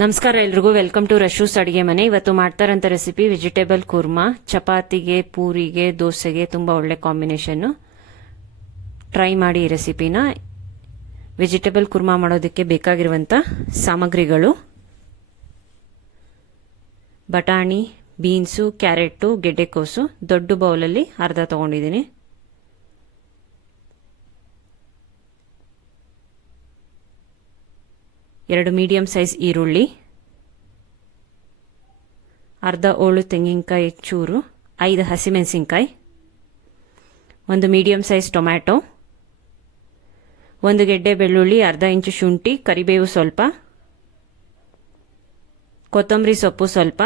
ನಮಸ್ಕಾರ ಎಲ್ರಿಗೂ, welcome to ರಶೂಸ್ ಅಡಿಗೆ ಮನೆ. ಇವತ್ತು ಮಾಡ್ತಾರಂತ ರೆಸಿಪಿ ವೆಜಿಟೇಬಲ್ ಕುರ್ಮಾ. ಚಪಾತಿಗೆ, ಪೂರಿಗೆ, ದೋಸೆಗೆ ತುಂಬ ಒಳ್ಳೆ ಕಾಂಬಿನೇಷನ್ನು. ಟ್ರೈ ಮಾಡಿ ಈ ರೆಸಿಪಿನ. ವೆಜಿಟೇಬಲ್ ಕುರ್ಮಾ ಮಾಡೋದಕ್ಕೆ ಬೇಕಾಗಿರುವಂಥ ಸಾಮಗ್ರಿಗಳು: ಬಟಾಣಿ, ಬೀನ್ಸು, ಕ್ಯಾರೆಟು, ಗೆಡ್ಡೆಕೋಸು. ದೊಡ್ಡ ಬೌಲಲ್ಲಿ ಅರ್ಧ ತಗೊಂಡಿದ್ದೀನಿ. ಎರಡು ಮೀಡಿಯಂ ಸೈಜ್ ಈರುಳ್ಳಿ, ಅರ್ಧ ಓಳು ತೆಂಗಿನಕಾಯಿ ಚೂರು, 5 ಹಸಿಮೆಣಸಿನ್ಕಾಯಿ, ಒಂದು ಮೀಡಿಯಂ ಸೈಜ್ ಟೊಮ್ಯಾಟೊ, ಒಂದು ಗೆಡ್ಡೆ ಬೆಳ್ಳುಳ್ಳಿ, ಅರ್ಧ ಇಂಚು ಶುಂಠಿ, ಕರಿಬೇವು ಸ್ವಲ್ಪ, ಕೊತ್ತಂಬರಿ ಸೊಪ್ಪು ಸ್ವಲ್ಪ,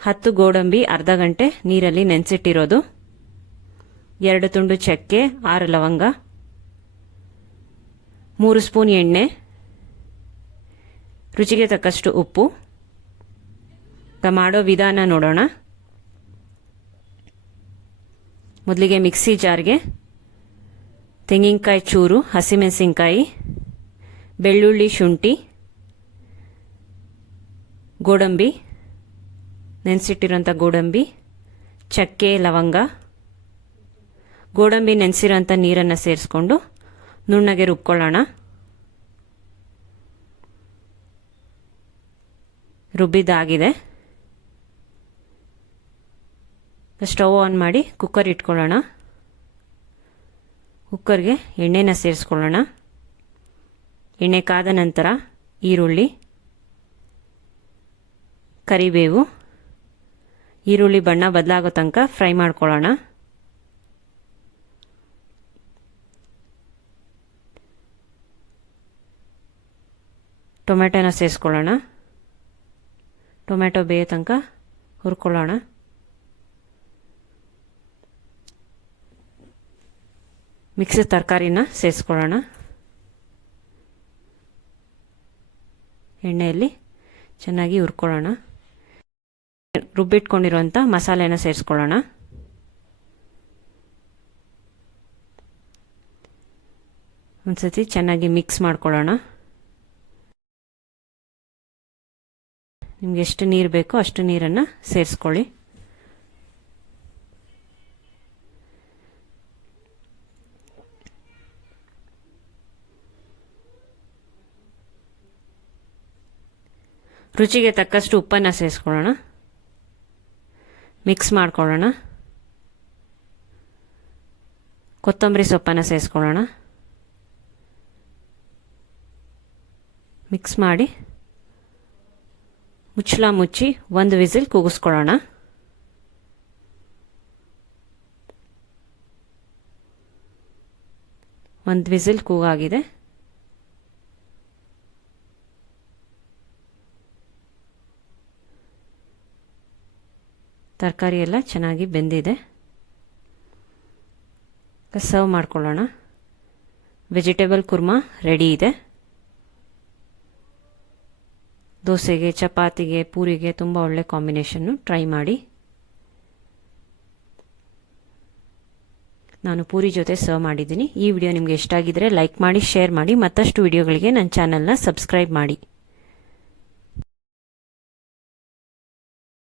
10 ಗೋಡಂಬಿ ಅರ್ಧ ಗಂಟೆ ನೀರಲ್ಲಿ ನೆನೆಸಿಟ್ಟಿರೋದು, 2 ತುಂಡು ಚಕ್ಕೆ, 6 ಲವಂಗ, 3 ಸ್ಪೂನ್ ಎಣ್ಣೆ, ರುಚಿಗೆ ತಕ್ಕಷ್ಟು ಉಪ್ಪು. ಮಾಡೋ ವಿಧಾನ ನೋಡೋಣ. ಮೊದಲಿಗೆ ಮಿಕ್ಸಿ ಜಾರ್ಗೆ ತೆಂಗಿನಕಾಯಿ ಚೂರು, ಹಸಿಮೆಣಸಿನ್ಕಾಯಿ, ಬೆಳ್ಳುಳ್ಳಿ, ಶುಂಠಿ, ಗೋಡಂಬಿ, ನೆನೆಸಿಟ್ಟಿರೋಂಥ ಗೋಡಂಬಿ, ಚಕ್ಕೆ, ಲವಂಗ, ಗೋಡಂಬಿ ನೆನೆಸಿರೋಂಥ ನೀರನ್ನು ಸೇರಿಸ್ಕೊಂಡು ನುಣ್ಣಗೆ ರುಬ್ಕೊಳ್ಳೋಣ. ರುಬ್ಬಿದ್ದಾಗಿದೆ. ಸ್ಟವ್ ಆನ್ ಮಾಡಿ ಕುಕ್ಕರ್ ಇಟ್ಕೊಳ್ಳೋಣ. ಕುಕ್ಕರ್ಗೆ ಎಣ್ಣೆನ ಸೇರಿಸ್ಕೊಳ್ಳೋಣ. ಎಣ್ಣೆ ಕಾದ ನಂತರ ಈರುಳ್ಳಿ, ಕರಿಬೇವು, ಈರುಳ್ಳಿ ಬಣ್ಣ ಬದಲಾಗೋ ತನಕ ಫ್ರೈ ಮಾಡ್ಕೊಳ್ಳೋಣ. ಟೊಮೆಟೊನ ಸೇರಿಸ್ಕೊಳ್ಳೋಣ. ಟೊಮೆಟೊ ಬೇಯೋ ತನಕ ಹುರ್ಕೊಳ್ಳೋಣ. ಮಿಕ್ಸಿದ ತರಕಾರಿನ ಸೇರಿಸ್ಕೊಳ್ಳೋಣ. ಎಣ್ಣೆಯಲ್ಲಿ ಚೆನ್ನಾಗಿ ಹುರ್ಕೊಳ್ಳೋಣ. ರುಬ್ಬಿಟ್ಕೊಂಡಿರುವಂಥ ಮಸಾಲೆನ ಸೇರಿಸ್ಕೊಳ್ಳೋಣ. ಒಂದ್ಸತಿ ಚೆನ್ನಾಗಿ ಮಿಕ್ಸ್ ಮಾಡ್ಕೊಳ್ಳೋಣ. ನಿಮ್ಗೆ ಎಷ್ಟು ನೀರು ಬೇಕೋ ಅಷ್ಟು ನೀರನ್ನು ಸೇರಿಸ್ಕೊಳ್ಳಿ. ರುಚಿಗೆ ತಕ್ಕಷ್ಟು ಉಪ್ಪನ್ನು ಸೇರಿಸ್ಕೊಳ್ಳೋಣ. ಮಿಕ್ಸ್ ಮಾಡ್ಕೊಳ್ಳೋಣ. ಕೊತ್ತಂಬರಿ ಸೊಪ್ಪನ್ನು ಸೇರಿಸ್ಕೊಳ್ಳೋಣ. ಮಿಕ್ಸ್ ಮಾಡಿ ಮುಚ್ಚಳ ಮುಚ್ಚಿ 1 ವಿಸಿಲ್ ಕೂಗಿಸ್ಕೊಳ್ಳೋಣ. ಒಂದು ವಿಸಿಲ್ ಕೂಗಾಗಿದೆ. ತರಕಾರಿ ಎಲ್ಲ ಚೆನ್ನಾಗಿ ಬೆಂದಿದೆ. ಸರ್ವ್ ಮಾಡ್ಕೊಳ್ಳೋಣ. ವೆಜಿಟೇಬಲ್ ಕುರ್ಮಾ ರೆಡಿ ಇದೆ. ದೋಸೆಗೆ, ಚಪಾತಿಗೆ, ಪೂರಿಗೆ ತುಂಬ ಒಳ್ಳೆ ಕಾಂಬಿನೇಷನ್ನು. ಟ್ರೈ ಮಾಡಿ. ನಾನು ಪೂರಿ ಜೊತೆ ಸರ್ವ್ ಮಾಡಿದ್ದೀನಿ. ಈ ವಿಡಿಯೋ ನಿಮಗೆ ಇಷ್ಟ ಆಗಿದ್ರೆ ಲೈಕ್ ಮಾಡಿ, ಶೇರ್ ಮಾಡಿ. ಮತ್ತಷ್ಟು ವಿಡಿಯೋಗಳಿಗೆ ನನ್ನ ಚಾನಲ್ನ ಸಬ್ಸ್ಕ್ರೈಬ್ ಮಾಡಿ.